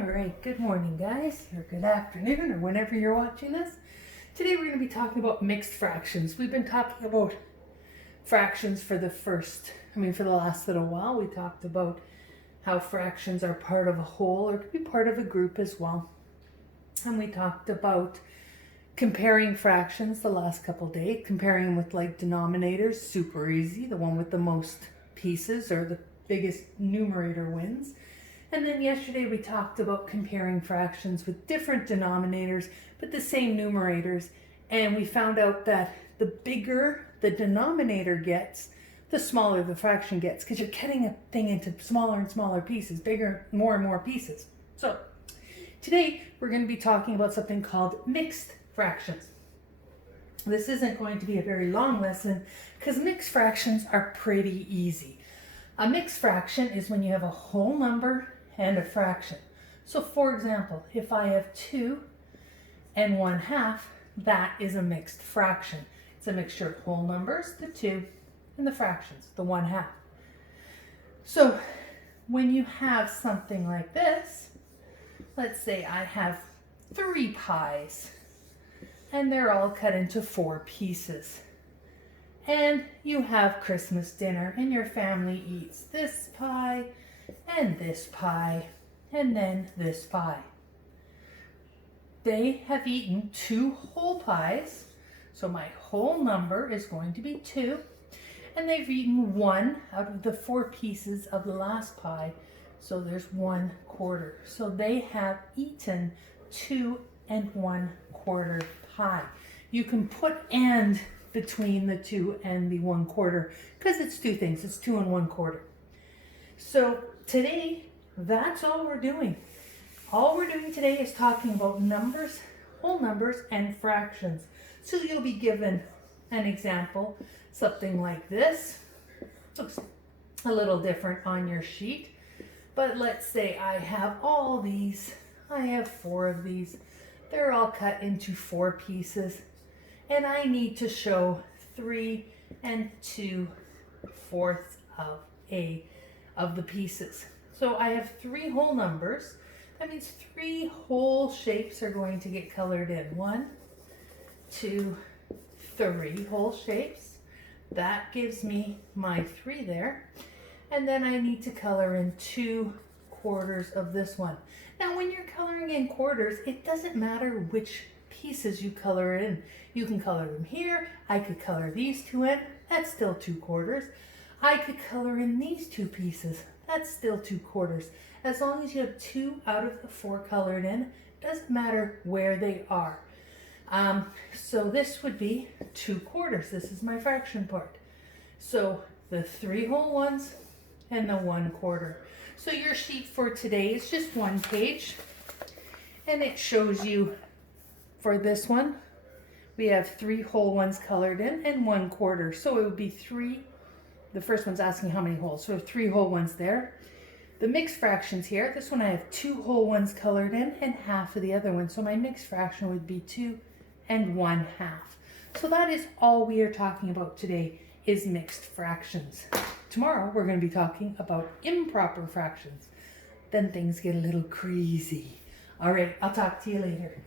All right, good morning guys, or good afternoon, or whenever you're watching this. Today we're going to be talking about mixed fractions. We've been talking about fractions for the last little while. We talked about how fractions are part of a whole or could be part of a group as well. And we talked about comparing fractions the last couple days, comparing them with like denominators, super easy. The one with the most pieces or the biggest numerator wins. And then yesterday we talked about comparing fractions with different denominators, but the same numerators. And we found out that the bigger the denominator gets, the smaller the fraction gets, because you're cutting a thing into smaller and smaller pieces, bigger, more and more pieces. So today we're going to be talking about something called mixed fractions. This isn't going to be a very long lesson because mixed fractions are pretty easy. A mixed fraction is when you have a whole number and a fraction. So for example, if I have 2 and 1/2, that is a mixed fraction. It's a mixture of whole numbers, the 2, and the fractions, the 1/2. So when you have something like this, let's say I have 3 pies, and they're all cut into 4 pieces. And you have Christmas dinner, and your family eats this pie, and this pie, and then this pie. They have eaten 2 whole pies, so my whole number is going to be 2, and they've eaten 1 out of the 4 pieces of the last pie, so there's 1/4. So they have eaten 2 and 1/4 pie. You can put "and" between the 2 and the 1/4 because it's 2 things, it's 2 and 1/4. So today, that's all we're doing. All we're doing today is talking about numbers, whole numbers, and fractions. So you'll be given an example, something like this. Looks a little different on your sheet, but let's say I have all these. I have 4 of these. They're all cut into 4 pieces, and I need to show 3 and 2/4 of the pieces. So I have 3 whole numbers. That means 3 whole shapes are going to get colored in. 1, 2, 3 whole shapes. That gives me my 3 there. And then I need to color in 2/4 of this one. Now when you're coloring in quarters, it doesn't matter which pieces you color in. You can color them here. I could color these 2 in. That's still 2/4. I could color in these 2 pieces. That's still 2/4. As long as you have 2 out of the 4 colored in, doesn't matter where they are. So this would be 2/4. This is my fraction part. So the 3 whole ones and the 1/4. So your sheet for today is just 1 page, and it shows you for this one, we have 3 whole ones colored in and 1/4. So it would be 3. The first one's asking how many holes. So 3 whole ones there. The mixed fractions here, this one I have 2 whole ones colored in and half of the other one. So my mixed fraction would be 2 and 1/2. So that is all we are talking about today is mixed fractions. Tomorrow we're going to be talking about improper fractions. Then things get a little crazy. All right, I'll talk to you later.